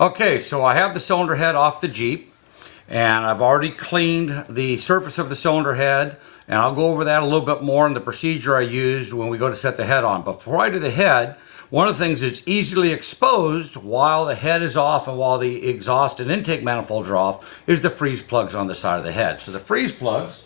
Okay, so I have the cylinder head off the Jeep, and I've already cleaned the surface of the cylinder head, and I'll go over that a little bit more in the procedure I used when we go to set the head on. But before I do the head, one of the things that's easily exposed while the head is off and while the exhaust and intake manifolds are off is the freeze plugs on the side of the head. So the freeze plugs,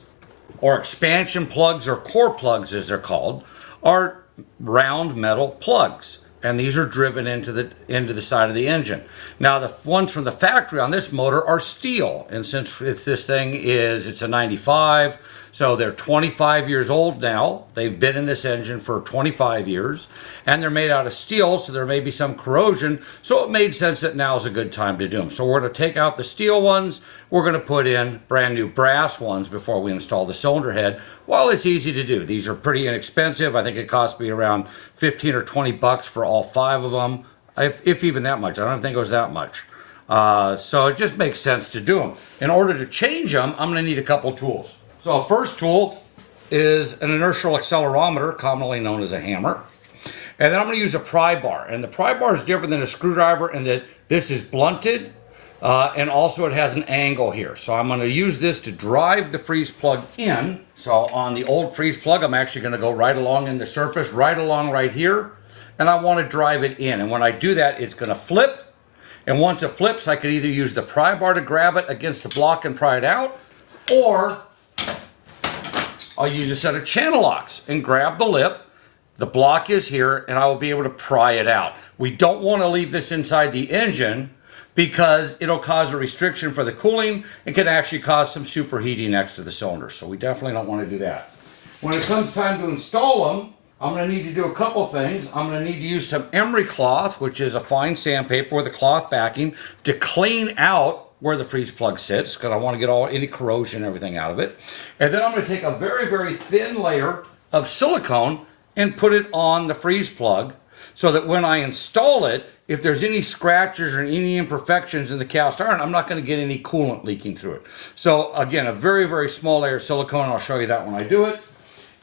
or expansion plugs, or core plugs as they're called, are round metal plugs. And these are driven into the side of the engine. Now the ones from the factory on this motor are steel, and since it's a 95, so they're 25 years old now. They've been in this engine for 25 years, and they're made out of steel, so there may be some corrosion. So it made sense that now is a good time to do them. So we're going to take out the steel ones. We're going to put in brand new brass ones before we install the cylinder head. While it's easy to do, these are pretty inexpensive. I think it cost me around 15 or 20 bucks for all 5 of them, if even that much. I don't think it was that much. So it just makes sense to do them. In order to change them, I'm going to need a couple tools. So first tool is an inertial accelerometer, commonly known as a hammer. And then I'm going to use a pry bar. And the pry bar is different than a screwdriver in that this is blunted, and also it has an angle here. So I'm going to use this to drive the freeze plug in. So on the old freeze plug, I'm actually going to go right along in the surface, right along right here. And I want to drive it in. And when I do that, it's going to flip. And once it flips, I can either use the pry bar to grab it against the block and pry it out, or I'll use a set of channel locks and grab the lip. The block is here, and I will be able to pry it out. We don't want to leave this inside the engine because it'll cause a restriction for the cooling and can actually cause some superheating next to the cylinder. So we definitely don't want to do that. When it comes time to install them, I'm going to need to do a couple things. I'm going to need to use some emery cloth, which is a fine sandpaper with a cloth backing, to clean out where the freeze plug sits, because I want to get any corrosion and everything out of it. And then I'm going to take a very, very thin layer of silicone and put it on the freeze plug so that when I install it, if there's any scratches or any imperfections in the cast iron, I'm not going to get any coolant leaking through it. So again, a very, very small layer of silicone. I'll show you that when I do it.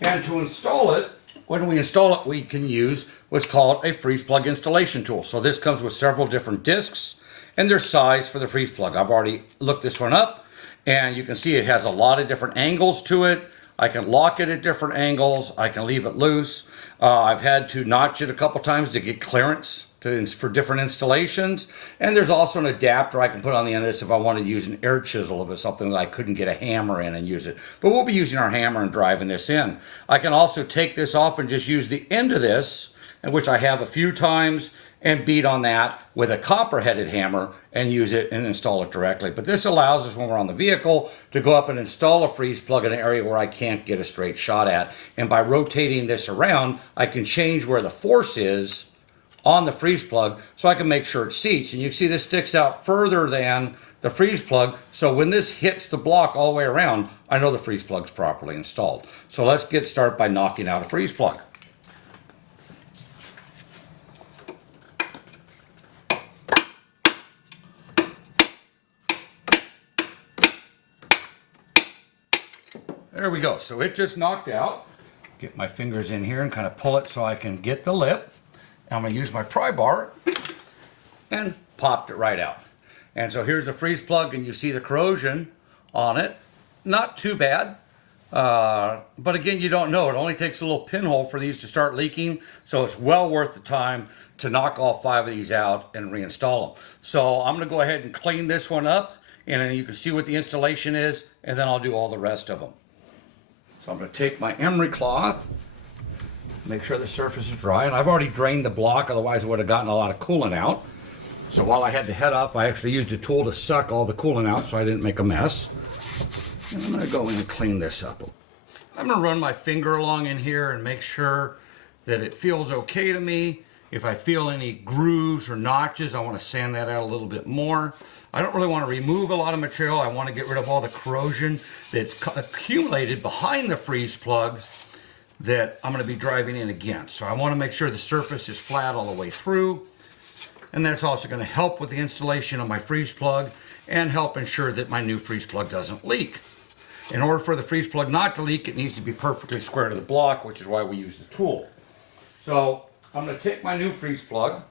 And to install it, when we install it, we can use what's called a freeze plug installation tool. So this comes with several different discs and their size for the freeze plug. I've already looked this one up, and you can see it has a lot of different angles to it. I can lock it at different angles. I can leave it loose. I've had to notch it a couple times to get clearance for different installations. And there's also an adapter I can put on the end of this if I want to use an air chisel, if it's something that I couldn't get a hammer in and use it. But we'll be using our hammer and driving this in. I can also take this off and just use the end of this, which I have a few times, and beat on that with a copper-headed hammer and use it and install it directly. But this allows us, when we're on the vehicle, to go up and install a freeze plug in an area where I can't get a straight shot at. And by rotating this around, I can change where the force is on the freeze plug so I can make sure it seats. And you can see this sticks out further than the freeze plug. So when this hits the block all the way around, I know the freeze plug's properly installed. So let's get started by knocking out a freeze plug. There we go. So it just knocked out. Get my fingers in here and kind of pull it so I can get the lip. And I'm going to use my pry bar and popped it right out. And so here's the freeze plug, and you see the corrosion on it. Not too bad. But again, you don't know. It only takes a little pinhole for these to start leaking. So it's well worth the time to knock all 5 of these out and reinstall them. So I'm going to go ahead and clean this one up, and then you can see what the installation is, and then I'll do all the rest of them. So I'm going to take my emery cloth, make sure the surface is dry, and I've already drained the block, otherwise it would have gotten a lot of coolant out. So while I had the head up, I actually used a tool to suck all the coolant out so I didn't make a mess. And I'm going to go in and clean this up. I'm going to run my finger along in here and make sure that it feels okay to me. If I feel any grooves or notches, I want to sand that out a little bit more. I don't really want to remove a lot of material. I want to get rid of all the corrosion that's accumulated behind the freeze plug that I'm going to be driving in against. So I want to make sure the surface is flat all the way through. And that's also going to help with the installation of my freeze plug and help ensure that my new freeze plug doesn't leak. In order for the freeze plug not to leak, it needs to be perfectly square to the block, which is why we use the tool. So I'm going to take my new freeze plug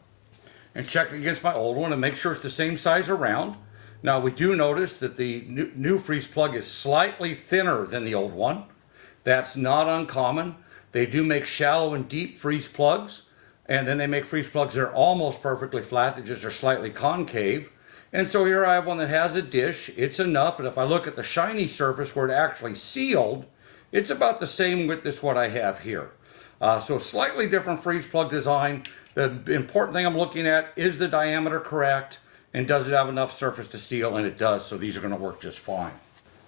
and check it against my old one and make sure it's the same size around. Now we do notice that the new freeze plug is slightly thinner than the old one. That's not uncommon. They do make shallow and deep freeze plugs, and then they make freeze plugs that are almost perfectly flat, that just are slightly concave. And so here I have one that has a dish. It's enough, and if I look at the shiny surface where it actually sealed, it's about the same width as what I have here. So slightly different freeze plug design. The important thing I'm looking at is the diameter correct, and does it have enough surface to seal? And it does, so these are going to work just fine.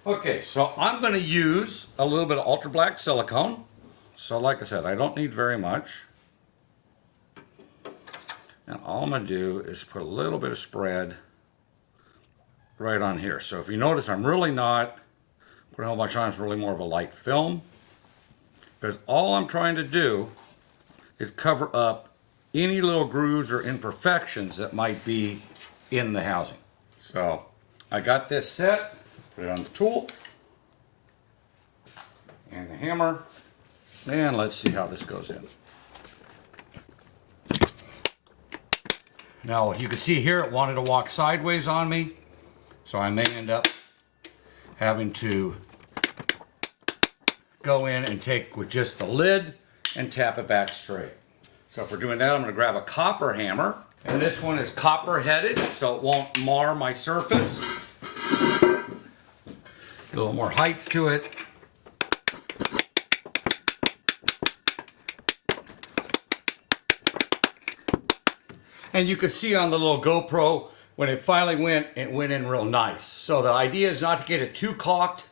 Okay, so I'm going to use a little bit of ultra black silicone. So like I said, I don't need very much. And all I'm going to do is put a little bit of spread right on here. So if you notice, I'm really not putting a whole bunch on. It's really more of a light film, because all I'm trying to do is cover up any little grooves or imperfections that might be in the housing. So I got this set, put it on the tool and the hammer, and let's see how this goes in. Now you can see here it wanted to walk sideways on me, so I may end up having to go in and take with just the lid and tap it back straight. So for doing that, I'm going to grab a copper hammer, and this one is copper headed, so it won't mar my surface. Get a little more height to it. And you can see on the little GoPro, when it finally went, it went in real nice. So the idea is not to get it too cocked.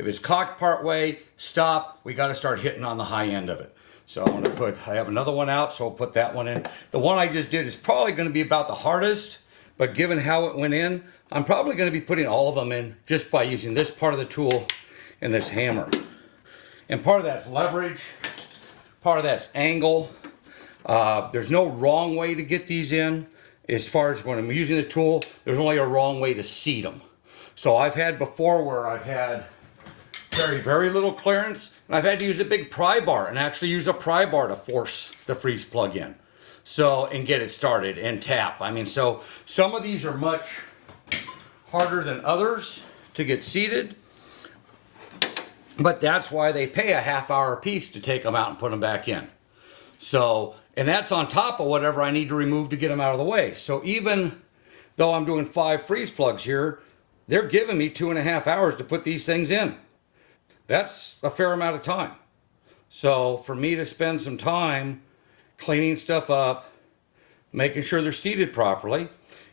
If it's cocked part way, stop. We got to start hitting on the high end of it. So I'm going to put, I have another one out, so I'll put that one in. The one I just did is probably going to be about the hardest, but given how it went in, I'm probably going to be putting all of them in just by using this part of the tool and this hammer. And part of that's leverage, part of that's angle. There's no wrong way to get these in. As far as when I'm using the tool, there's only a wrong way to seat them. So I've had before where I've had very little clearance, and I've had to use a big pry bar and actually use a pry bar to force the freeze plug in. So, and get it started and tap. I mean, so some of these are much harder than others to get seated, but that's why they pay a half-hour a piece to take them out and put them back in. So, and that's on top of whatever I need to remove to get them out of the way. So even though I'm doing 5 freeze plugs here, they're giving me 2.5 hours to put these things in. That's a fair amount of time. So for me to spend some time cleaning stuff up, making sure they're seated properly,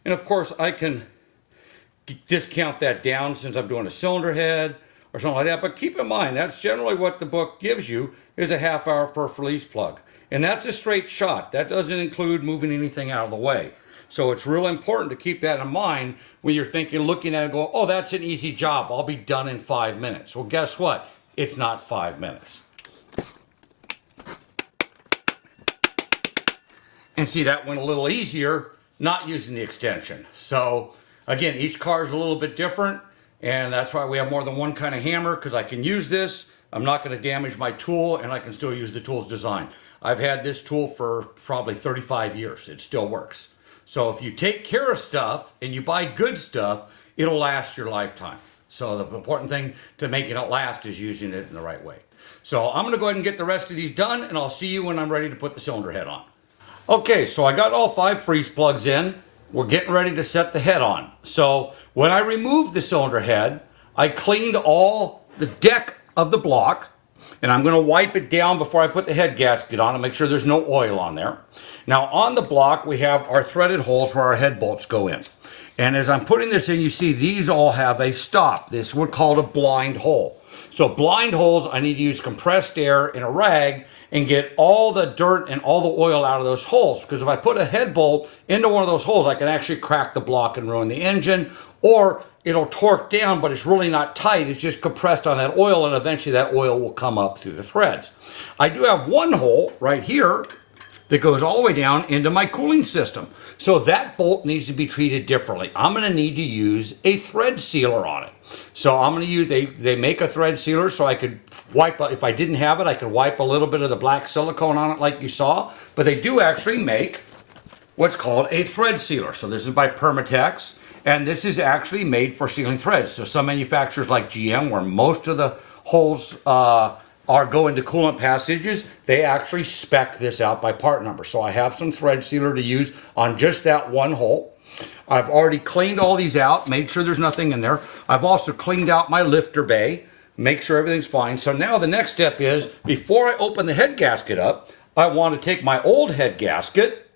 and of course I can discount that down since I'm doing a cylinder head or something like that, but keep in mind that's generally what the book gives you, is a half hour per freeze plug. And that's a straight shot. That doesn't include moving anything out of the way. So it's real important to keep that in mind when you're thinking, looking at it, go, oh, that's an easy job. I'll be done in 5 minutes. Well, guess what? It's not 5 minutes. And see, that went a little easier not using the extension. So again, each car is a little bit different, and that's why we have more than one kind of hammer, because I can use this. I'm not going to damage my tool, and I can still use the tool's design. I've had this tool for probably 35 years. It still works. So if you take care of stuff and you buy good stuff, it'll last your lifetime. So the important thing to making it last is using it in the right way. So I'm going to go ahead and get the rest of these done, and I'll see you when I'm ready to put the cylinder head on. Okay, so I got all 5 freeze plugs in. We're getting ready to set the head on. So when I removed the cylinder head, I cleaned all the deck of the block, and I'm going to wipe it down before I put the head gasket on and make sure there's no oil on there. Now on the block we have our threaded holes where our head bolts go in. And as I'm putting this in, you see these all have a stop. This is what's called a blind hole. So blind holes, I need to use compressed air in a rag and get all the dirt and all the oil out of those holes. Because if I put a head bolt into one of those holes, I can actually crack the block and ruin the engine, or it'll torque down, but it's really not tight. It's just compressed on that oil, and eventually that oil will come up through the threads. I do have one hole right here that goes all the way down into my cooling system. So that bolt needs to be treated differently. I'm going to need to use a thread sealer on it. So I'm going to use, they make a thread sealer so I could wipe, if I didn't have it, I could wipe a little bit of the black silicone on it like you saw. But they do actually make what's called a thread sealer. So this is by Permatex, and this is actually made for sealing threads. So some manufacturers like GM, where most of the holes go into coolant passages, they actually spec this out by part number. So I have some thread sealer to use on just that one hole. I've already cleaned all these out, made sure there's nothing in there. I've also cleaned out my lifter bay, make sure everything's fine. So now the next step is, before I open the head gasket up, I want to take my old head gasket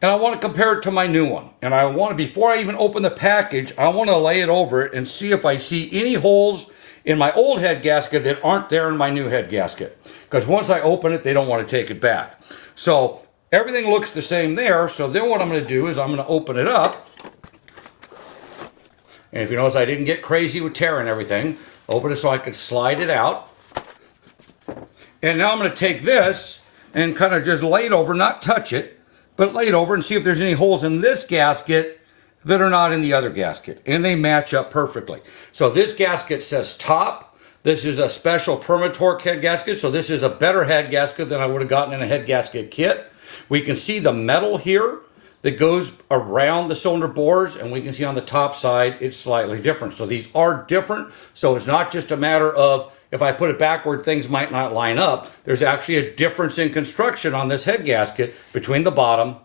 and I want to compare it to my new one. And I want to, before I even open the package, I want to lay it over it and see if I see any holes in my old head gasket that aren't there in my new head gasket. Because once I open it, they don't want to take it back. So everything looks the same there. So then what I'm going to do is I'm going to open it up. And if you notice, I didn't get crazy with tearing everything. Open it so I could slide it out. And now I'm going to take this and kind of just lay it over, not touch it, but lay it over and see if there's any holes in this gasket that are not in the other gasket. And they match up perfectly. So this gasket says top. This is a special Permatorque head gasket. So this is a better head gasket than I would have gotten in a head gasket kit. We can see the metal here that goes around the cylinder bores, and we can see on the top side it's slightly different. So these are different. So it's not just a matter of, if I put it backward, things might not line up. There's actually a difference in construction on this head gasket between the bottom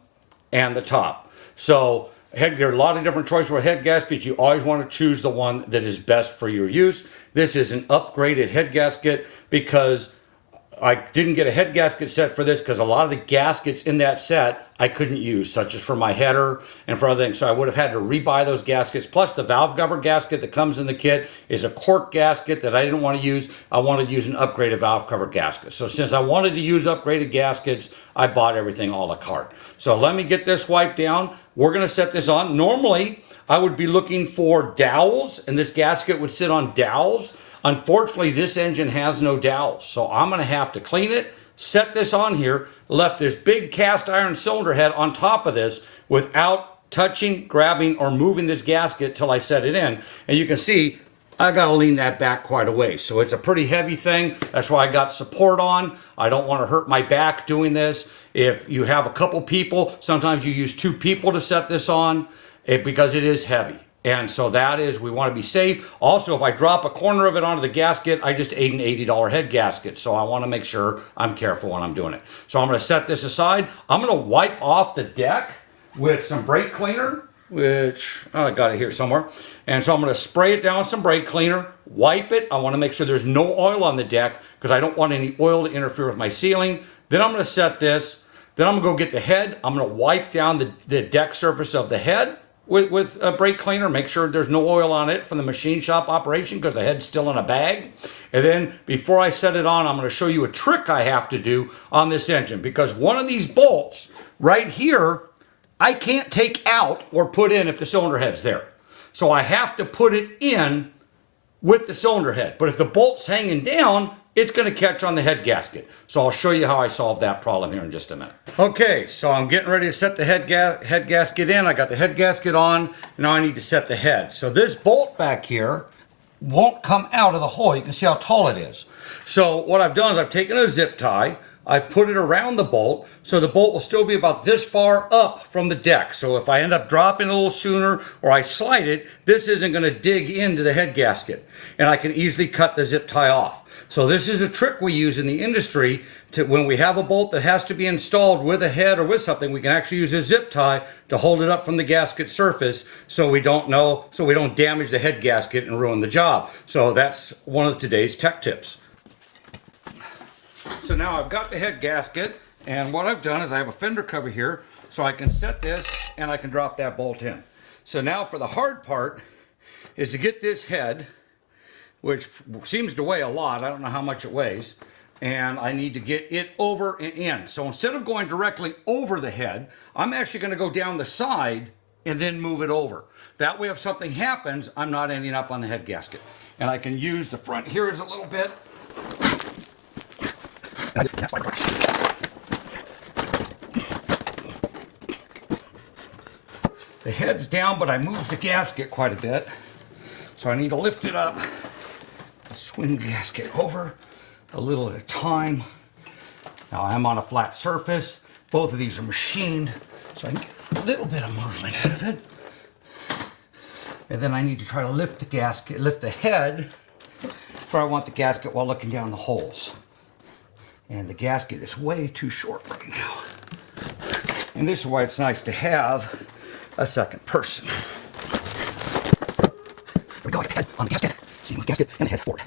and the top. So there are a lot of different choices for head gaskets. You always want to choose the one that is best for your use. This is an upgraded head gasket because I didn't get a head gasket set for this because a lot of the gaskets in that set I couldn't use, such as for my header and for other things. So I would have had to rebuy those gaskets. Plus the valve cover gasket that comes in the kit is a cork gasket that I didn't want to use. I wanted to use an upgraded valve cover gasket. So since I wanted to use upgraded gaskets, I bought everything a la carte. So let me get this wiped down. We're going to set this on. Normally, I would be looking for dowels, and this gasket would sit on dowels. Unfortunately, this engine has no dowels, so I'm going to have to clean it, set this on here, left this big cast iron cylinder head on top of this without touching, grabbing, or moving this gasket till I set it in. And you can see I got to lean that back quite a ways. So it's a pretty heavy thing. That's why I got support on. I don't want to hurt my back doing this. If you have a couple people, sometimes you use 2 people to set this on because it is heavy. And so that is, we want to be safe. Also, if I drop a corner of it onto the gasket, I just ate an $80 head gasket. So I want to make sure I'm careful when I'm doing it. So I'm going to set this aside. I'm going to wipe off the deck with some brake cleaner, which I got it here somewhere. And so I'm going to spray it down with some brake cleaner, wipe it. I want to make sure there's no oil on the deck because I don't want any oil to interfere with my sealing. Then I'm going to set this. Then I'm going to go get the head. I'm going to wipe down the deck surface of the head with a brake cleaner, make sure there's no oil on it from the machine shop operation because the head's still in a bag. And then before I set it on, I'm going to show you a trick I have to do on this engine because one of these bolts right here, I can't take out or put in if the cylinder head's there. So I have to put it in with the cylinder head. But if the bolt's hanging down, it's going to catch on the head gasket. So I'll show you how I solved that problem here in just a minute. Okay, so I'm getting ready to set the head gasket in. I got the head gasket on. Now I need to set the head. So this bolt back here won't come out of the hole. You can see how tall it is. So what I've done is I've taken a zip tie. I've put it around the bolt, so the bolt will still be about this far up from the deck. So if I end up dropping a little sooner or I slide it, this isn't going to dig into the head gasket. And I can easily cut the zip tie off. So this is a trick we use in the industry to when we have a bolt that has to be installed with a head or with something, we can actually use a zip tie to hold it up from the gasket surface so we don't damage the head gasket and ruin the job. So that's one of today's tech tips. So now I've got the head gasket, and what I've done is I have a fender cover here so I can set this and I can drop that bolt in. So now for the hard part is to get this head, which seems to weigh a lot. I don't know how much it weighs. And I need to get it over and in. So instead of going directly over the head, I'm actually going to go down the side and then move it over. That way if something happens, I'm not ending up on the head gasket. And I can use the front here as a little bit. The head's down, but I moved the gasket quite a bit. So I need to lift it up. Swing the gasket over a little at a time. Now I'm on a flat surface. Both of these are machined, So I can get a little bit of movement out of it. And then I need to try to lift the gasket, lift the head where I want the gasket while looking down the holes. And the gasket is way too short right now. And this is why it's nice to have a second person. There we go, I got the head on the gasket. So you move the gasket and the head forward.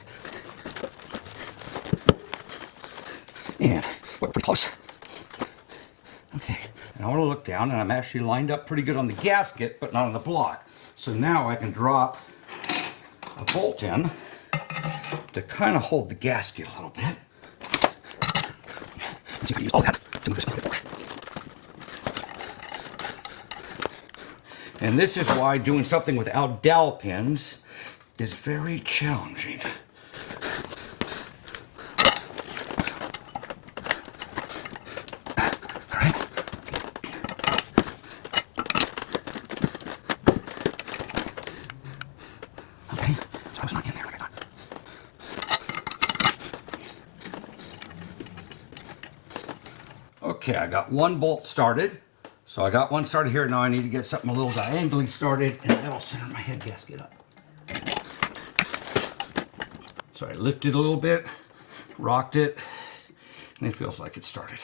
And we're pretty close. Okay, and I want to look down, and I'm actually lined up pretty good on the gasket, but not on the block. So now I can drop a bolt in to kind of hold the gasket a little bit. Let's see if I can use all that to move this a little bit forward. And this is why doing something without dowel pins is very challenging. Okay, I got one bolt started. So I got one started here. Now I need to get something a little diagonally started, and that'll center my head gasket up. So I lifted a little bit, rocked it, and it feels like it started.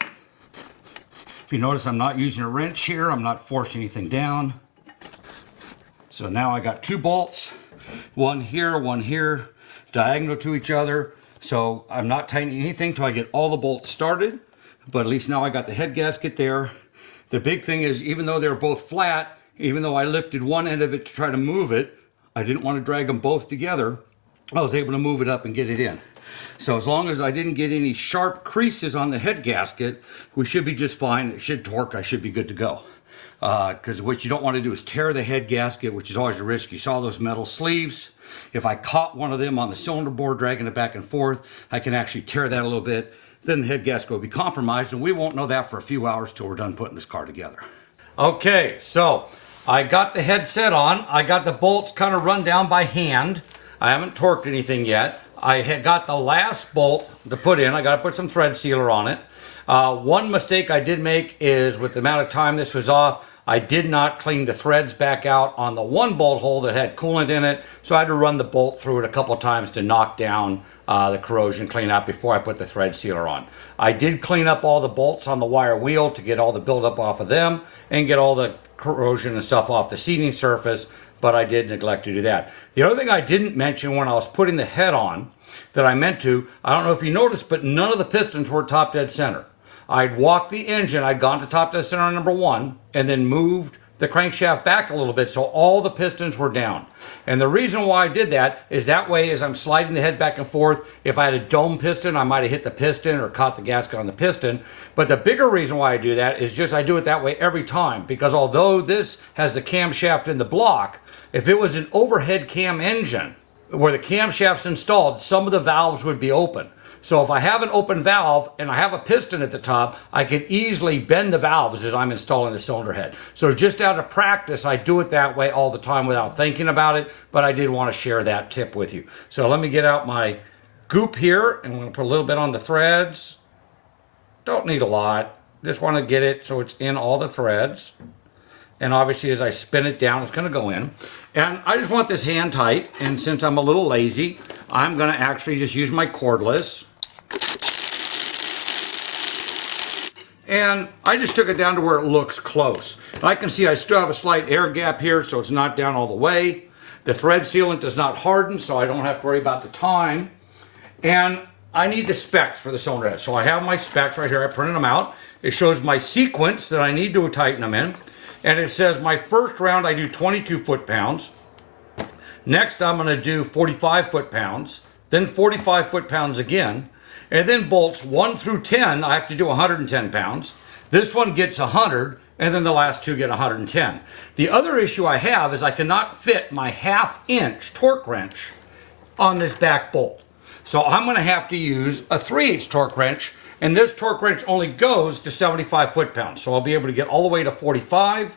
If you notice, I'm not using a wrench here. I'm not forcing anything down. So now I got two bolts, one here, diagonal to each other. So I'm not tightening anything till I get all the bolts started. But at least now I got the head gasket there. The big thing is, even though they're both flat, even though I lifted one end of it to try to move it, I didn't want to drag them both together. I was able to move it up and get it in. So as long as I didn't get any sharp creases on the head gasket, we should be just fine. It should torque. I should be good to go. Because what you don't want to do is tear the head gasket, which is always a risk. You saw those metal sleeves. If I caught one of them on the cylinder board, dragging it back and forth, I can actually tear that a little bit. Then the head gasket will be compromised, and we won't know that for a few hours till we're done putting this car together. Okay, so I got the head set on. I got the bolts kind of run down by hand. I haven't torqued anything yet. I had got the last bolt to put in. I got to put some thread sealer on it. One mistake I did make is with the amount of time this was off, I did not clean the threads back out on the one bolt hole that had coolant in it, so I had to run the bolt through it a couple of times to knock down the corrosion clean out before I put the thread sealer on. I did clean up all the bolts on the wire wheel to get all the buildup off of them and get all the corrosion and stuff off the seating surface, but I did neglect to do that. The other thing I didn't mention when I was putting the head on that I meant to, I don't know if you noticed, but none of the pistons were top dead center. I'd walked the engine, I'd gone to top dead center on number one, and then moved the crankshaft back a little bit so all the pistons were down. And the reason why I did that is that way as I'm sliding the head back and forth, if I had a dome piston, I might have hit the piston or caught the gasket on the piston. But the bigger reason why I do that is just I do it that way every time, because although this has the camshaft in the block, if it was an overhead cam engine where the camshaft's installed, some of the valves would be open. So if I have an open valve and I have a piston at the top, I can easily bend the valves as I'm installing the cylinder head. So just out of practice, I do it that way all the time without thinking about it, but I did want to share that tip with you. So let me get out my goop here, and I'm going to put a little bit on the threads. Don't need a lot. Just want to get it so it's in all the threads. And obviously as I spin it down, it's going to go in. And I just want this hand tight, and since I'm a little lazy, I'm going to actually just use my cordless. And I just took it down to where it looks close. I can see I still have a slight air gap here, so it's not down all the way. The thread sealant does not harden, so I don't have to worry about the time. And I need the specs for the cylinder head. So I have my specs right here. I printed them out. It shows my sequence that I need to tighten them in. And it says my first round I do 22 foot-pounds. Next I'm going to do 45 foot-pounds. Then 45 foot-pounds again. And then bolts 1 through 10, I have to do 110 pounds. This one gets 100, and then the last two get 110. The other issue I have is I cannot fit my 1/2-inch torque wrench on this back bolt. So I'm going to have to use a 3/8 torque wrench, and this torque wrench only goes to 75 foot-pounds. So I'll be able to get all the way to 45,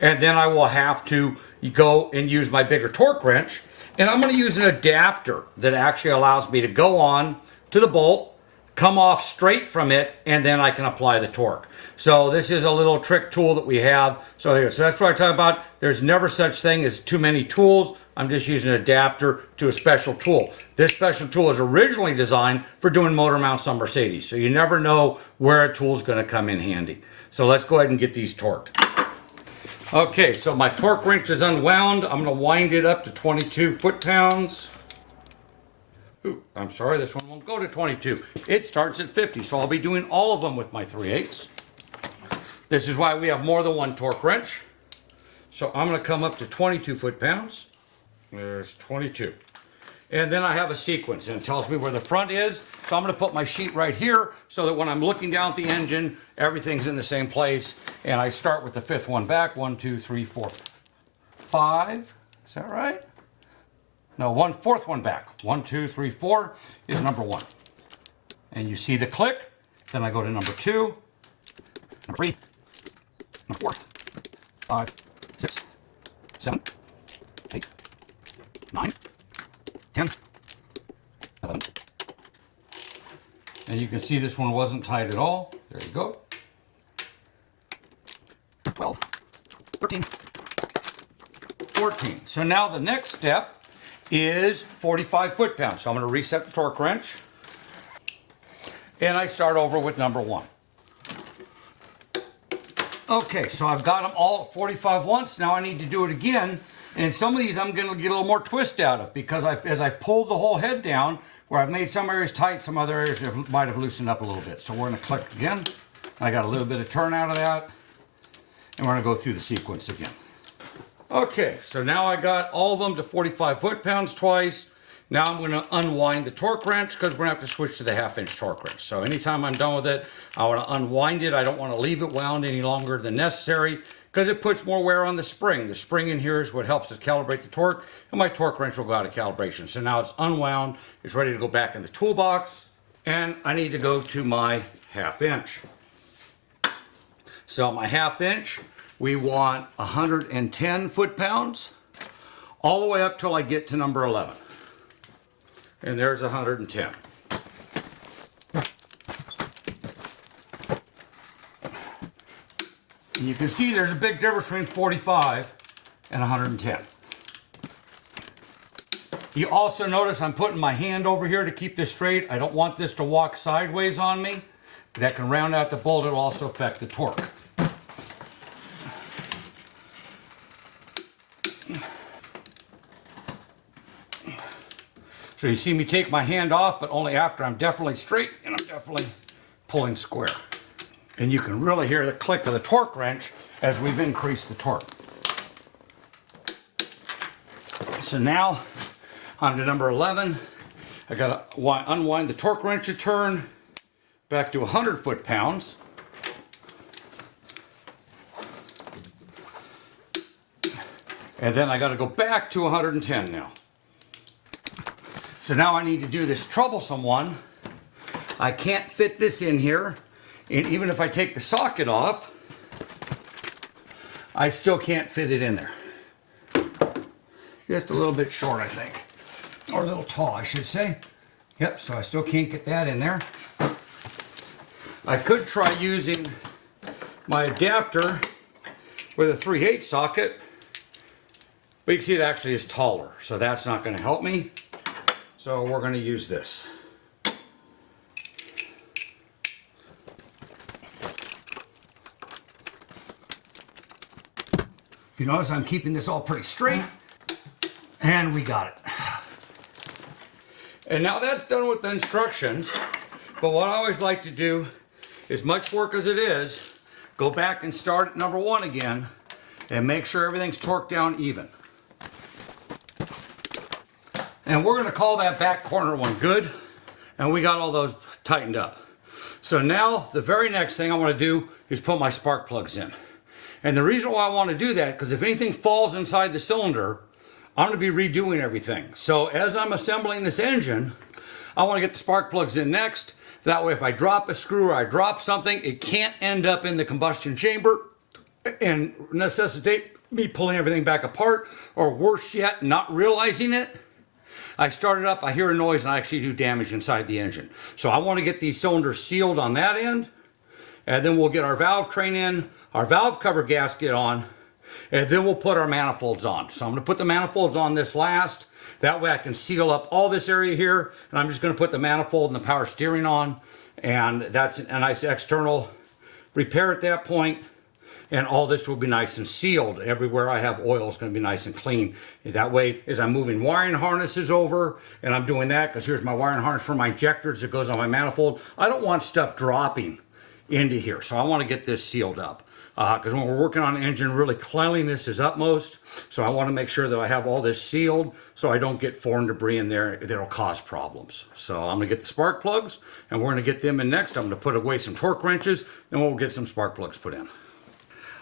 and then I will have to go and use my bigger torque wrench. And I'm going to use an adapter that actually allows me to go on to the bolt, come off straight from it, and then I can apply the torque. So this is a little trick tool that we have. So here, so that's what I talk about. There's never such thing as too many tools. I'm just using an adapter to a special tool. This special tool is originally designed for doing motor mounts on Mercedes. So you never know where a tool is going to come in handy. So let's go ahead and get these torqued. Okay, so my torque wrench is unwound. I'm going to wind it up to 22 foot-pounds. Ooh, I'm sorry, this one won't go to 22. It starts at 50, so I'll be doing all of them with my 3/8. This is why we have more than one torque wrench. So I'm going to come up to 22 foot-pounds. There's 22. And then I have a sequence, and it tells me where the front is. So I'm going to put my sheet right here so that when I'm looking down at the engine, everything's in the same place. And I start with the fifth one back. 1, 2, 3, 4, 5. Is that right? No, fourth one back. 1, 2, 3, 4 is number 1. And you see the click. Then I go to number 2, number 3, number 4, 5, 6, 7, 8, 9, 10, 11. And you can see this one wasn't tight at all. There you go. 12, 13, 14. So now the next step is 45 foot-pounds. So I'm going to reset the torque wrench. And I start over with number 1. Okay, so I've got them all at 45 once. Now I need to do it again. And some of these I'm going to get a little more twist out of because as I've pulled the whole head down, where I've made some areas tight, some other areas might have loosened up a little bit. So we're going to click again. I got a little bit of turn out of that. And we're going to go through the sequence again. Okay, so now I got all of them to 45 foot-pounds twice. Now I'm going to unwind the torque wrench because we're going to have to switch to the 1/2-inch torque wrench. So anytime I'm done with it, I want to unwind it. I don't want to leave it wound any longer than necessary because it puts more wear on the spring. The spring in here is what helps us calibrate the torque, and my torque wrench will go out of calibration. So now it's unwound. It's ready to go back in the toolbox, and I need to go to my 1/2-inch. So my 1/2-inch, we want 110 foot-pounds all the way up till I get to number 11. And there's 110. And you can see there's a big difference between 45 and 110. You also notice I'm putting my hand over here to keep this straight. I don't want this to walk sideways on me. That can round out the bolt. It'll also affect the torque. So you see me take my hand off, but only after I'm definitely straight and I'm definitely pulling square. And you can really hear the click of the torque wrench as we've increased the torque. So now on to number 11. I got to unwind the torque wrench a turn back to 100 foot-pounds. And then I got to go back to 110 now. So now I need to do this troublesome one. I can't fit this in here. And even if I take the socket off, I still can't fit it in there. Just a little bit short, I think. Or a little tall, I should say. Yep, so I still can't get that in there. I could try using my adapter with a 3/8 socket, but you can see it actually is taller, so that's not going to help me. So we're going to use this. If you notice, I'm keeping this all pretty straight, and we got it. And now that's done with the instructions, but what I always like to do, as much work as it is, go back and start at number 1 again, and make sure everything's torqued down even. And we're going to call that back corner one good. And we got all those tightened up. So now the very next thing I want to do is put my spark plugs in. And the reason why I want to do that, because if anything falls inside the cylinder, I'm going to be redoing everything. So as I'm assembling this engine, I want to get the spark plugs in next. That way if I drop a screw or I drop something, it can't end up in the combustion chamber and necessitate me pulling everything back apart, or worse yet, not realizing it. I start it up, I hear a noise, and I actually do damage inside the engine. So I want to get these cylinders sealed on that end, and then we'll get our valve train in, our valve cover gasket on, and then we'll put our manifolds on. So I'm going to put the manifolds on this last. That way I can seal up all this area here, and I'm just going to put the manifold and the power steering on, and that's a nice external repair at that point. And all this will be nice and sealed. Everywhere I have oil is going to be nice and clean. That way, as I'm moving wiring harnesses over, and I'm doing that because here's my wiring harness for my injectors that goes on my manifold. I don't want stuff dropping into here, so I want to get this sealed up. Because when we're working on an engine, really cleanliness is utmost. So I want to make sure that I have all this sealed so I don't get foreign debris in there that'll cause problems. So I'm going to get the spark plugs, and we're going to get them in next. I'm going to put away some torque wrenches, and we'll get some spark plugs put in.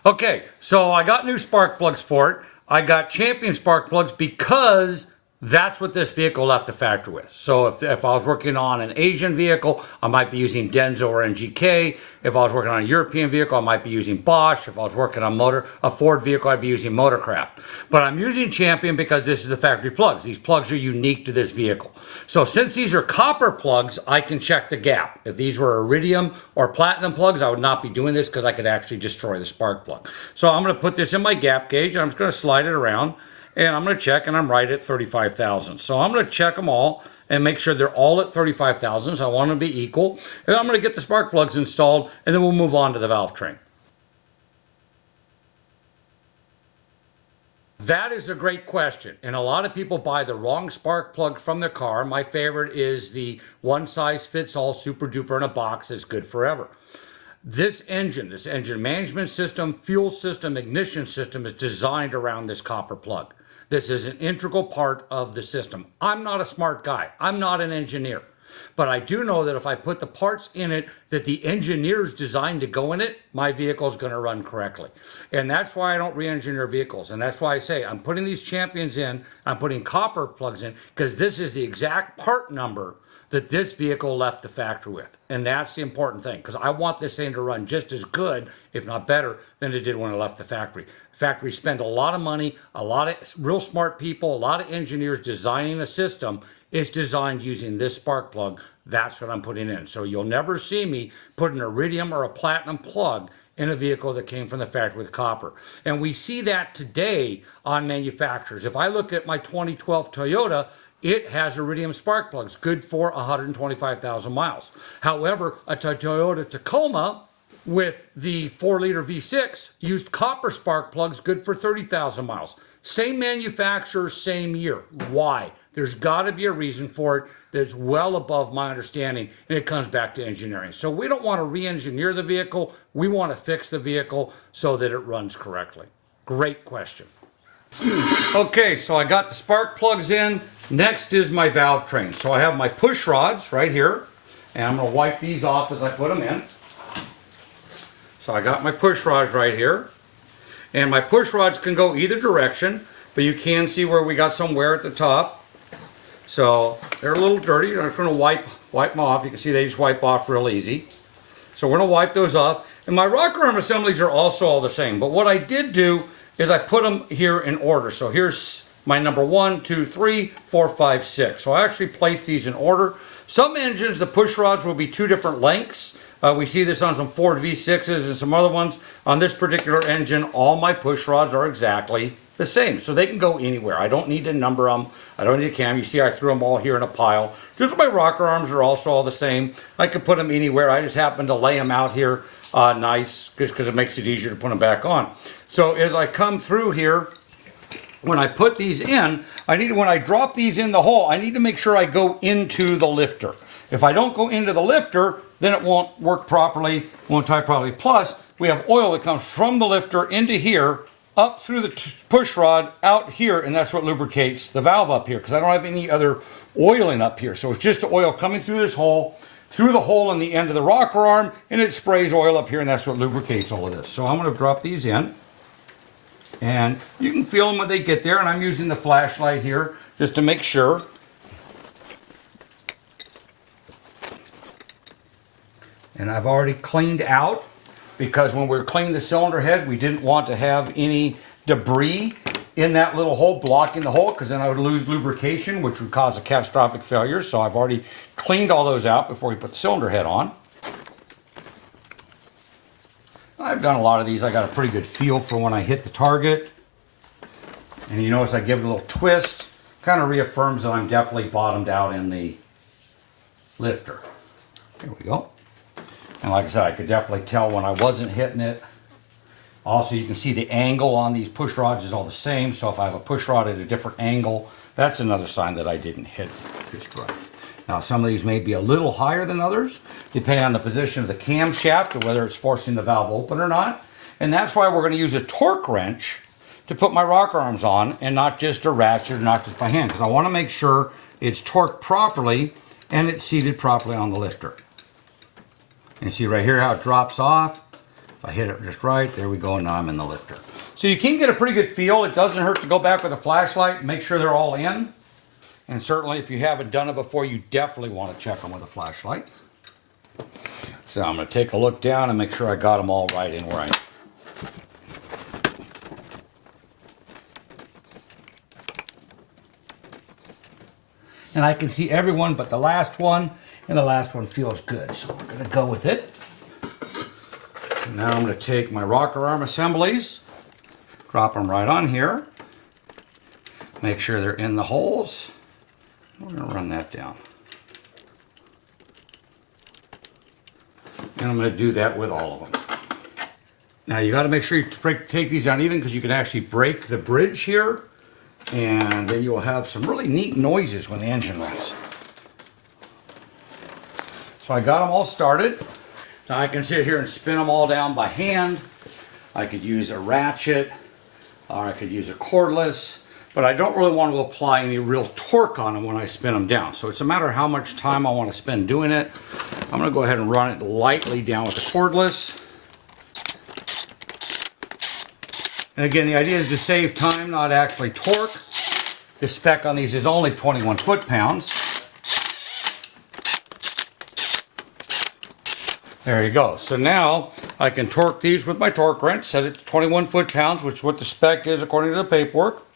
Okay, so I got new spark plugs for it. I got Champion spark plugs because that's what this vehicle left the factory with. So if I was working on an Asian vehicle, I might be using Denso or NGK. If I was working on a European vehicle, I might be using Bosch. If I was working on a Ford vehicle, I'd be using Motorcraft. But I'm using Champion because this is the factory plugs. These plugs are unique to this vehicle. So since these are copper plugs, I can check the gap. If these were iridium or platinum plugs, I would not be doing this because I could actually destroy the spark plug. So I'm going to put this in my gap gauge, and I'm just going to slide it around. And I'm going to check, and I'm right at 35,000. So I'm going to check them all and make sure they're all at 35,000. So I want them to be equal. And I'm going to get the spark plugs installed, and then we'll move on to the valve train. That is a great question. And a lot of people buy the wrong spark plug from their car. My favorite is the one size fits all super duper in a box that's good forever. This engine management system, fuel system, ignition system is designed around this copper plug. This is an integral part of the system. I'm not a smart guy. I'm not an engineer. But I do know that if I put the parts in it that the engineers designed to go in it, my vehicle is going to run correctly. And that's why I don't re-engineer vehicles. And that's why I say I'm putting these Champions in, I'm putting copper plugs in, because this is the exact part number that this vehicle left the factory with. And that's the important thing, because I want this thing to run just as good, if not better, than it did when it left the factory. The factory spent a lot of money, a lot of real smart people, a lot of engineers designing a system. It's designed using this spark plug. That's what I'm putting in. So you'll never see me put an iridium or a platinum plug in a vehicle that came from the factory with copper. And we see that today on manufacturers. If I look at my 2012 Toyota, it has iridium spark plugs, good for 125,000 miles. However, a Toyota Tacoma with the 4-liter V6 used copper spark plugs, good for 30,000 miles. Same manufacturer, same year. Why? There's got to be a reason for it that's well above my understanding, and it comes back to engineering. So we don't want to re-engineer the vehicle. We want to fix the vehicle so that it runs correctly. Great question. Okay, so I got the spark plugs in. Next is my valve train. So I have my push rods right here, and I'm going to wipe these off as I put them in. So I got my push rods right here, and my push rods can go either direction, but you can see where we got some wear at the top. So they're a little dirty. I'm just going to wipe them off. You can see they just wipe off real easy. So we're going to wipe those off. And my rocker arm assemblies are also all the same, but what I did do is I put them here in order. So here's my number 1, 2, 3, 4, 5, 6. So I actually placed these in order. Some engines, the push rods will be 2 different lengths. We see this on some Ford V6s and some other ones. On this particular engine, all my push rods are exactly the same. So they can go anywhere. I don't need to number them. I don't need a cam. You see I threw them all here in a pile. Just my rocker arms are also all the same. I can put them anywhere. I just happen to lay them out here nice, just because it makes it easier to put them back on. So as I come through here, when I put these in, when I drop these in the hole, I need to make sure I go into the lifter. If I don't go into the lifter, then it won't work properly, won't tie properly. Plus, we have oil that comes from the lifter into here, up through the push rod, out here, and that's what lubricates the valve up here, because I don't have any other oiling up here. So it's just the oil coming through this hole, through the hole in the end of the rocker arm, and it sprays oil up here, and that's what lubricates all of this. So I'm going to drop these in. And you can feel them when they get there, and I'm using the flashlight here just to make sure. And I've already cleaned out, because when we were cleaning the cylinder head, we didn't want to have any debris in that little hole, blocking the hole, because then I would lose lubrication, which would cause a catastrophic failure. So I've already cleaned all those out before we put the cylinder head on. I've done a lot of these. I got a pretty good feel for when I hit the target. And you notice I give it a little twist. Kind of reaffirms that I'm definitely bottomed out in the lifter. There we go. And like I said, I could definitely tell when I wasn't hitting it. Also, you can see the angle on these push rods is all the same. So if I have a push rod at a different angle, that's another sign that I didn't hit it just right. Now, some of these may be a little higher than others, depending on the position of the camshaft or whether it's forcing the valve open or not. And that's why we're going to use a torque wrench to put my rocker arms on, and not just a ratchet, or not just by hand, because I want to make sure it's torqued properly and it's seated properly on the lifter. And you see right here how it drops off. If I hit it just right, there we go, and now I'm in the lifter. So you can get a pretty good feel. It doesn't hurt to go back with a flashlight and make sure they're all in. And certainly if you haven't done it before, you definitely want to check them with a flashlight. So I'm going to take a look down and make sure I got them all right in where I am. And I can see everyone but the last one, and the last one feels good. So we're going to go with it. Now I'm going to take my rocker arm assemblies, drop them right on here, make sure they're in the holes. We're going to run that down. And I'm going to do that with all of them. Now you got to make sure you take these down even, because you can actually break the bridge here. And then you'll have some really neat noises when the engine runs. So I got them all started. Now I can sit here and spin them all down by hand. I could use a ratchet, or I could use a cordless, but I don't really want to apply any real torque on them when I spin them down. So it's a matter of how much time I want to spend doing it. I'm going to go ahead and run it lightly down with the cordless. And again, the idea is to save time, not actually torque. The spec on these is only 21 foot-pounds. There you go. So now I can torque these with my torque wrench, set it to 21 foot-pounds, which is what the spec is according to the paperwork.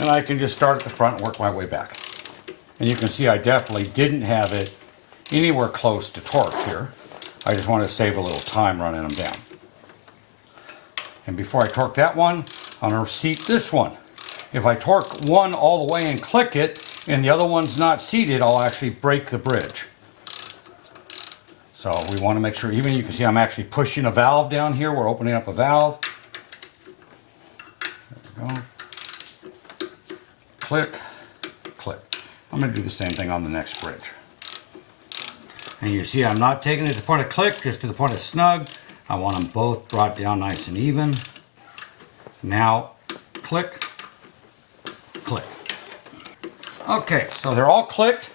And I can just start at the front and work my way back. And you can see I definitely didn't have it anywhere close to torque here. I just want to save a little time running them down. And before I torque that one, I'm going to seat this one. If I torque one all the way and click it, and the other one's not seated, I'll actually break the bridge. So we want to make sure, even you can see I'm actually pushing a valve down here. We're opening up a valve. There we go. Click, click. I'm going to do the same thing on the next bridge. And you see I'm not taking it to the point of click, just to the point of snug. I want them both brought down nice and even. Now, click, click. Okay, so they're all clicked.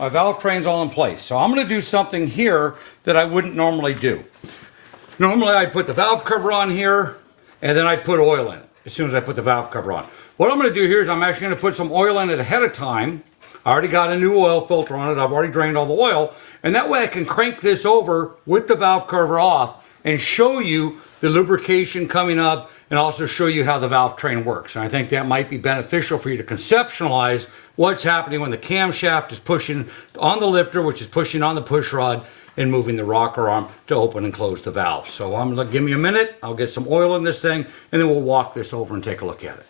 My valve train's all in place. So I'm going to do something here that I wouldn't normally do. Normally I'd put the valve cover on here, and then I'd put oil in it as soon as I put the valve cover on. What I'm going to do here is I'm actually going to put some oil in it ahead of time. I already got a new oil filter on it. I've already drained all the oil. And that way I can crank this over with the valve cover off and show you the lubrication coming up, and also show you how the valve train works. And I think that might be beneficial for you to conceptualize what's happening when the camshaft is pushing on the lifter, which is pushing on the push rod, and moving the rocker arm to open and close the valve. So I'm gonna give me a minute, I'll get some oil in this thing, and then we'll walk this over and take a look at it.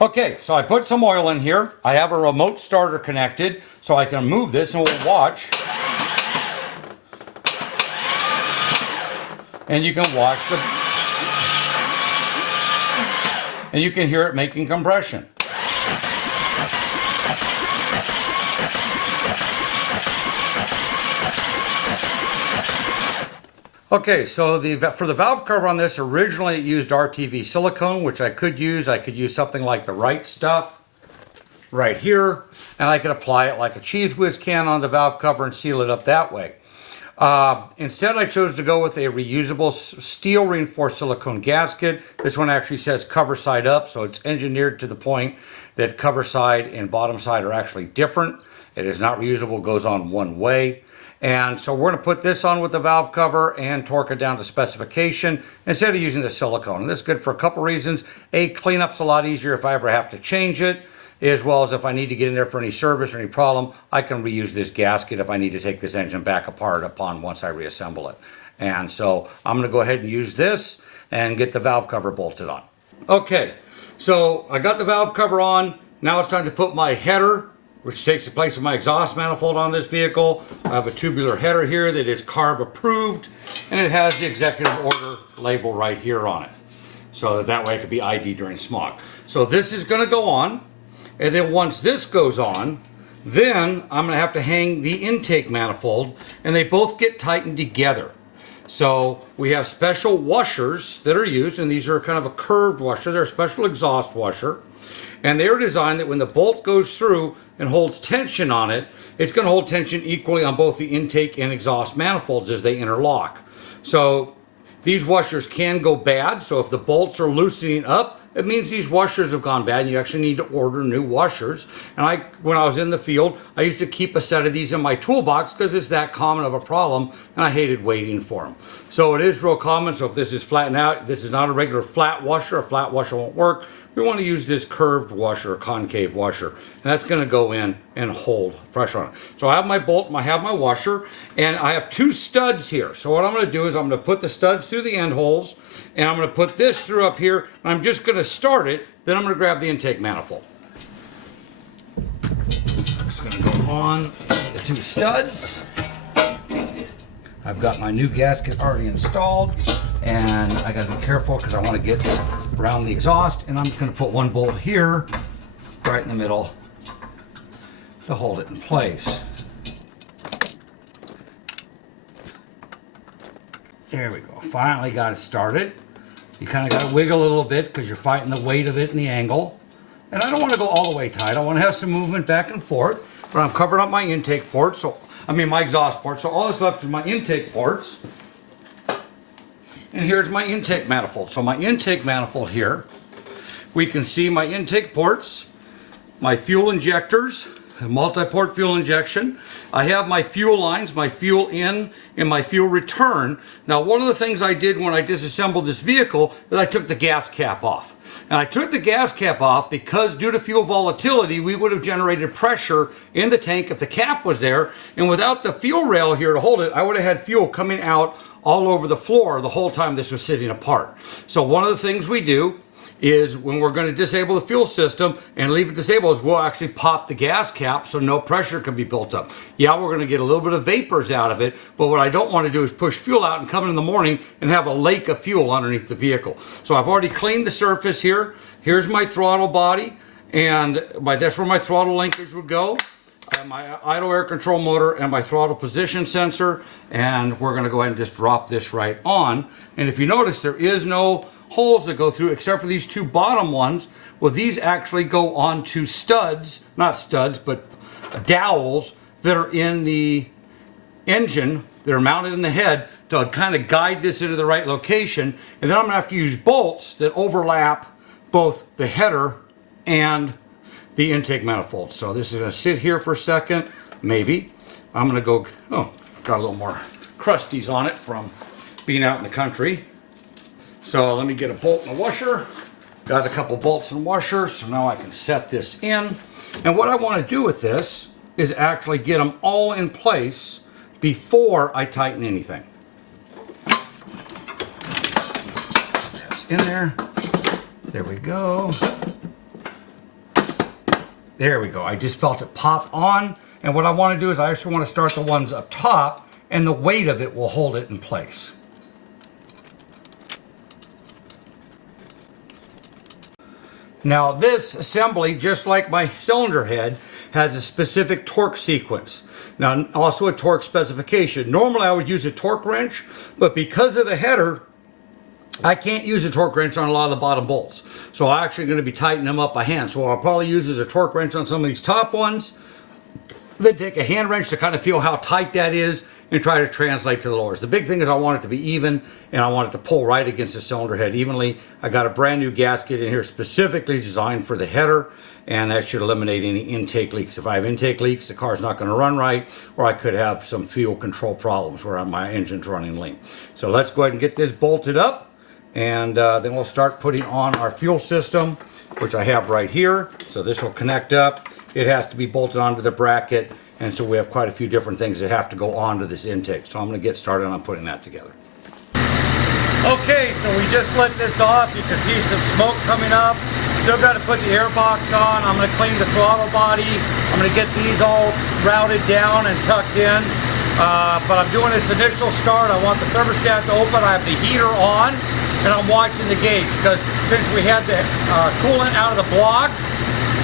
Okay, so I put some oil in here. I have a remote starter connected, so I can move this and we'll watch. And you can watch and you can hear it making compression. Okay, so for the valve cover on this, originally it used RTV silicone, which I could use. I could use something like the right stuff right here, and I could apply it like a Cheese Whiz can on the valve cover and seal it up that way. Instead, I chose to go with a reusable steel reinforced silicone gasket. This one actually says cover side up, so it's engineered to the point that cover side and bottom side are actually different. It is not reusable, goes on one way. And so we're going to put this on with the valve cover and torque it down to specification instead of using the silicone. And this is good for a couple reasons. A, cleanup's a lot easier if I ever have to change it, as well as if I need to get in there for any service or any problem, I can reuse this gasket if I need to take this engine back apart upon once I reassemble it. And so I'm going to go ahead and use this and get the valve cover bolted on. Okay, so I got the valve cover on. Now it's time to put my header, which takes the place of my exhaust manifold on this vehicle. I have a tubular header here that is CARB approved, and it has the executive order label right here on it. So that way it could be ID during smog. So this is going to go on, and then once this goes on, then I'm going to have to hang the intake manifold, and they both get tightened together. So we have special washers that are used, and these are kind of a curved washer. They're a special exhaust washer, and they are designed that when the bolt goes through and holds tension on it, it's going to hold tension equally on both the intake and exhaust manifolds as they interlock. So these washers can go bad. So if the bolts are loosening up, it means these washers have gone bad and you actually need to order new washers. And when I was in the field, I used to keep a set of these in my toolbox because it's that common of a problem and I hated waiting for them. So it is real common. So if this is flattened out, this is not a regular flat washer. A flat washer won't work. We want to use this curved washer, a concave washer, and that's going to go in and hold pressure on it. So I have my bolt, I have my washer, and I have two studs here. So what I'm going to do is I'm going to put the studs through the end holes, and I'm going to put this through up here, and I'm just going to start it, then I'm going to grab the intake manifold. Just going to go on the two studs. I've got my new gasket already installed, and I got to be careful because I want to get around the exhaust, and I'm just going to put one bolt here right in the middle to hold it in place. There we go. Finally got it started. You kind of got to wiggle a little bit because you're fighting the weight of it and the angle. And I don't want to go all the way tight. I want to have some movement back and forth, but I'm covering up my intake port, my exhaust port. So all that's left is my intake ports. And here's my intake manifold. So my intake manifold here, we can see my intake ports, my fuel injectors, multi-port fuel injection. I have my fuel lines, my fuel in and my fuel return. Now, one of the things I did when I disassembled this vehicle is I took the gas cap off. And I took the gas cap off because due to fuel volatility, we would have generated pressure in the tank if the cap was there. And without the fuel rail here to hold it, I would have had fuel coming out all over the floor the whole time this was sitting apart. So one of the things we do is when we're going to disable the fuel system and leave it disabled is we'll actually pop the gas cap so no pressure can be built up. Yeah, we're going to get a little bit of vapors out of it, but what I don't want to do is push fuel out and come in the morning and have a lake of fuel underneath the vehicle. So I've already cleaned the surface here. Here's my throttle body, and that's where my throttle linkage would go. My idle air control motor and my throttle position sensor, and we're going to go ahead and just drop this right on. And if you notice, there is no holes that go through except for these two bottom ones. Well, these actually go onto studs, not studs, but dowels that are in the engine that are mounted in the head to kind of guide this into the right location. And then I'm going to have to use bolts that overlap both the header and the intake manifold. So this is going to sit here for a second, maybe. I'm going to go, got a little more crusties on it from being out in the country. So let me get a bolt and a washer. Got a couple bolts and washers, so now I can set this in. And what I want to do with this is actually get them all in place before I tighten anything. That's in there. There we go. There we go. I just felt it pop on. And what I want to do is I actually want to start the ones up top, and the weight of it will hold it in place. Now this assembly, just like my cylinder head, has a specific torque sequence. Now also a torque specification. Normally I would use a torque wrench, but because of the header, I can't use a torque wrench on a lot of the bottom bolts. So I'm actually going to be tightening them up by hand. So what I'll probably use is a torque wrench on some of these top ones, Then take a hand wrench to kind of feel how tight that is and try to translate to the lowers. The big thing is I want it to be even, and I want it to pull right against the cylinder head evenly. I got a brand new gasket in here specifically designed for the header, and that should eliminate any intake leaks. If I have intake leaks, the car's not going to run right, or I could have some fuel control problems where my engine's running lean. So let's go ahead and get this bolted up, and then we'll start putting on our fuel system, which I have right here. So this will connect up. It has to be bolted onto the bracket, and so we have quite a few different things that have to go onto this intake. So I'm going to get started on putting that together. Okay, so we just let this off. You can see some smoke coming up. Still got to put the air box on. I'm going to clean the throttle body. I'm going to get these all routed down and tucked in. But I'm doing this initial start. I want the thermostat to open. I have the heater on, and I'm watching the gauge because since we had the coolant out of the block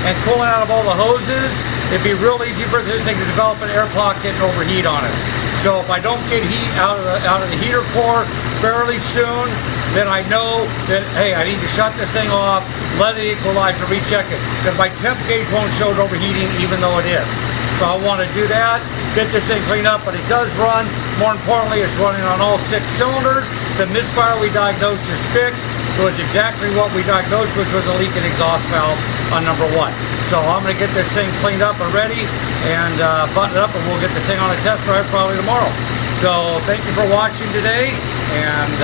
and coolant out of all the hoses, it'd be real easy for this thing to develop an air pocket and overheat on us. So if I don't get heat out of the heater core fairly soon, then I know that, hey, I need to shut this thing off, let it equalize, and recheck it. Because my temp gauge won't show it overheating even though it is. So I want to do that, get this thing cleaned up, but it does run. More importantly, it's running on all 6 cylinders. The misfire we diagnosed is fixed. It was exactly what we diagnosed, which was a leaking exhaust valve on number 1. So I'm going to get this thing cleaned up and ready and button it up, and we'll get this thing on a test drive probably tomorrow. So thank you for watching today, and